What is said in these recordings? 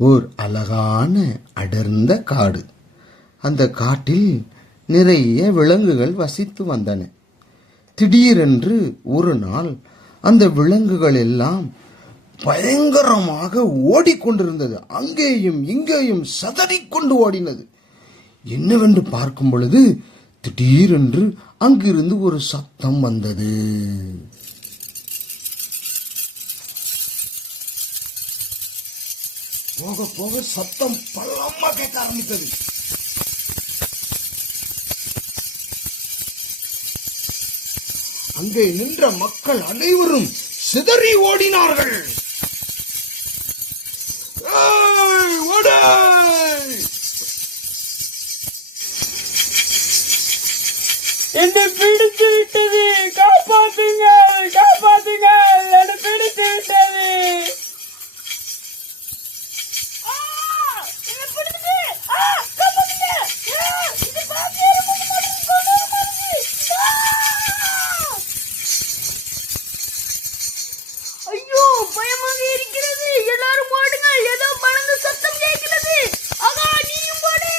ஓர் அழகான அடர்ந்த காடு. அந்த காட்டில் நிறைய விலங்குகள் வசித்து வந்தன. திடீரென்று ஒரு நாள் அந்த விலங்குகள் எல்லாம் பயங்கரமாக ஓடிக்கொண்டிருந்தது. அங்கேயும் இங்கேயும் சதறிக்கொண்டு ஓடினது. என்னவென்று பார்க்கும் பொழுது திடீரென்று அங்கிருந்து ஒரு சத்தம் வந்தது. போக போக சத்தம் பலமா கேட்க ஆரம்பித்தது. அங்கே நின்ற மக்கள் அனைவரும் சிதறி ஓடினார்கள். என்னை பிடித்து விட்டது, காப்பாத்துங்கள், காப்பாத்துங்கள், என்னை பிடித்து விட்டது. ஐயோ, பயமாக இருக்கிறது. எல்லாரும் ஓடுங்கள், ஏதோ பறந்து சத்தம் கேட்கிறது. ஆகா, நீயும் ஓடு,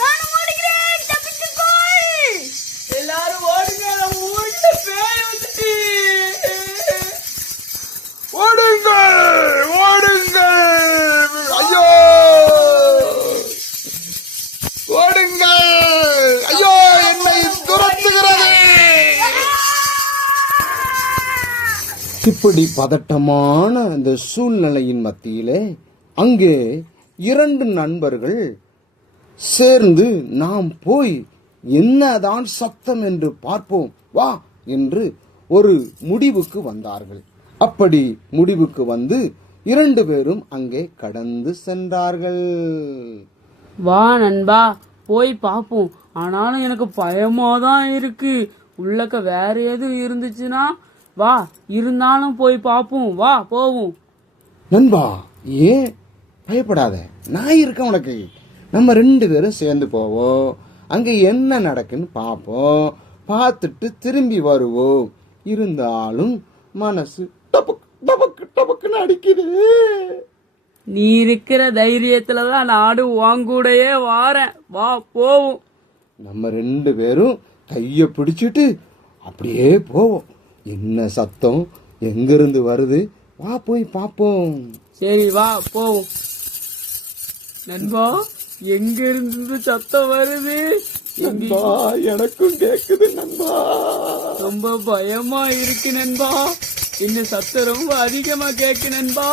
நானும் ஓடுகிறேன், தப்பித்துக்கோள். எல்லாரும் ஓடுங்க, நம்ம ஊர்ல பேய் வந்துட்டு. ஓடுங்கள், ஓடுங்கள், ஐயோ ஓடுங்கள், ஐயோ என்னை துரத்துகிறது. இப்படி பதட்டமான அந்த சூழ்நிலையின் மத்தியிலே அங்கே இரண்டு நண்பர்கள் சேர்ந்து நாம் போய் என்னதான் சத்தம் என்று பார்ப்போம் வா என்று ஒரு முடிவுக்கு வந்தார்கள். அப்படி முடிவுக்கு வந்து இரண்டு பேரும் அங்கே கடந்து சென்றார்கள். வா நண்பா, போய் பாப்போம். ஆனாலும் எனக்கு பயமாதான் இருக்கு. உள்ளக்க வேற எதுவும் இருந்துச்சுன்னா வா, இருந்தாலும் போய் பாப்போம். வா போவோம். நண்பா, ஏன் பயப்படாத, நான் இருக்கேன் உனக்கு. நம்ம ரெண்டு பேரும் சேர்ந்து போவோம். அங்க என்ன நடக்குன்னு பார்ப்போம். பார்த்துட்டு திரும்பி வருவோம். இருந்தாலும் மனசு டபக்கு டபக்கு டபக்குன்னு அடிக்குது. நீ இருக்கிற தைரியத்துலதான் நானும் வாங்கூடையே வாரேன். வா போவோம். நம்ம ரெண்டு பேரும் கைய பிடிச்சிட்டு அப்படியே போவோம். என்ன சத்தம் எங்கிருந்து வருது, வா போய் பாப்போம். சரி வா போவோம். நண்பா, எங்க இருந்து சத்தம் வருது? நண்பா, எனக்கும் கேக்குது நண்பா. ரொம்ப பயமா இருக்கு நண்பா. இந்த சத்தம் ரொம்ப அதிகமா கேக்கு நண்பா.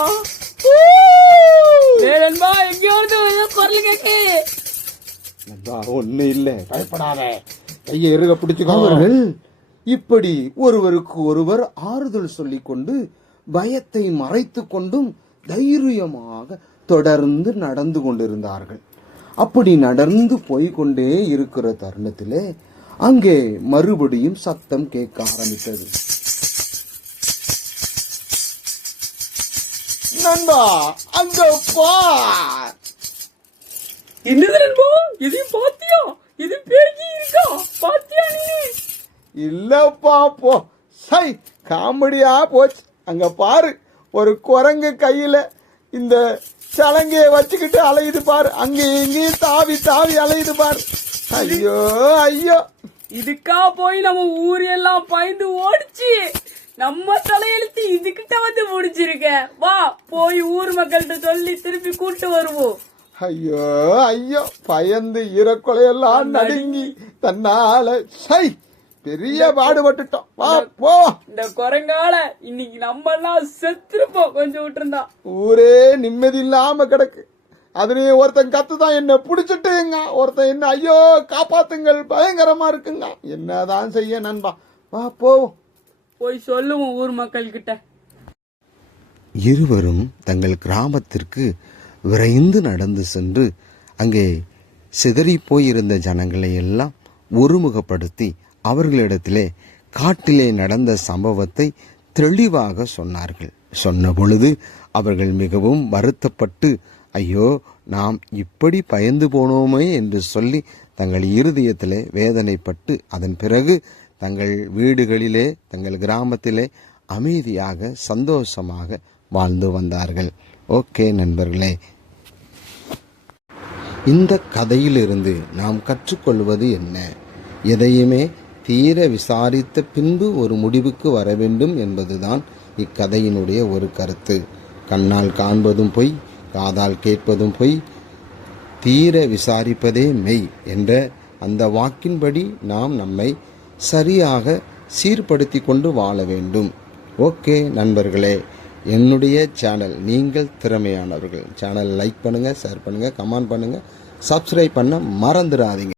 நண்பா, எங்கேயாவது குரல் கேக்கு. நண்பா, ஒண்ணு இல்ல, பயப்படாத, கையை இறுக பிடிச்சுக்கோங்க. இப்படி ஒருவருக்கு ஒருவர் ஆறுதல் சொல்லிக் கொண்டு பயத்தை மறைத்து கொண்டும் தைரியமாக தொடர்ந்து நடந்து கொண்டிருந்தார்கள். அப்படி நடந்து போய்கொண்டே இருக்கிற தருணத்திலே அங்கே மறுபடியும் சத்தம் கேட்க ஆரம்பித்தது. நண்பா, அங்க பார். என்னது நண்பா, இதையும் பாத்தியா? இது பேகி இருக்கா? பாத்தியா நீ? இல்லப்பா, போ. சை, காமெடியா போச்சு. அங்க பாரு, ஒரு குரங்கு கையில இந்த சலங்கைய வச்சுக்கிட்டு அலையுது பாரு. அங்க இங்கேயும் தாவி தாவி அலையுது பாரு. ஐயோ ஐயோ, இதுக்கா போய் நம்ம ஊரெல்லாம் பயந்து ஓடிச்சு. நம்ம தலையெழுத்து இதுகிட்ட வந்து முடிச்சிருக்க. வா போய் ஊர் மக்கள்கிட்ட சொல்லி திருப்பி கூட்டு வருவோம். ஐயோ ஐயோ, பயந்து ஈரக்கொலையெல்லாம் நடுங்கி தன்னால சை பெரிய பாடுபட்டுட்டோம். வா போ. இந்த குரங்கால இன்னைக்கு நம்ம எல்லாம் செத்துருப்போம். கொஞ்சம் விட்டுருந்தா ஊரே நிம்மதி இல்லாம கிடக்கு. அதுலயும் ஒருத்தன் கத்துதான் என்ன புடிச்சிட்டுங்க. ஒருத்தன் என்ன ஐயோ காப்பாத்துங்கள் பயங்கரமா இருக்குங்க. என்னதான் செய்ய நண்பா, வா போ. போய் சொல்லுவோம் ஊர் மக்கள் கிட்ட. இருவரும் தங்கள் கிராமத்திற்கு விரைந்து நடந்து சென்று அங்கே சிதறி போயிருந்த ஜனங்களை எல்லாம் ஒருமுகப்படுத்தி அவர்களிடத்திலே காட்டிலே நடந்த சம்பவத்தை தெளிவாக சொன்னார்கள். சொன்ன பொழுது அவர்கள் மிகவும் வருத்தப்பட்டு ஐயோ நாம் இப்படி பயந்து போனோமே என்று சொல்லி தங்கள் இருதயத்திலே வேதனைப்பட்டு அதன் பிறகு தங்கள் வீடுகளிலே தங்கள் கிராமத்திலே அமைதியாக சந்தோஷமாக வாழ்ந்து வந்தார்கள். ஓகே நண்பர்களே. இந்த கதையிலிருந்து நாம் கற்றுக்கொள்வது என்ன? எதையுமே தீர விசாரித்த பின்பு ஒரு முடிவுக்கு வர வேண்டும் என்பதுதான் இக்கதையினுடைய ஒரு கருத்து. கண்ணால் காண்பதும் பொய், காதால் கேட்பதும் பொய், தீர விசாரிப்பதே மெய் என்ற அந்த வாக்கின்படி நாம் நம்மை சரியாக சீர்படுத்தி கொண்டு வாழ வேண்டும். ஓகே நண்பர்களே, என்னுடைய சேனல் நீங்கள் திறமையானவர்கள் சேனல் லைக் பண்ணுங்கள், ஷேர் பண்ணுங்கள், கமெண்ட் பண்ணுங்கள், சப்ஸ்கிரைப் பண்ண மறந்துடாதீங்க.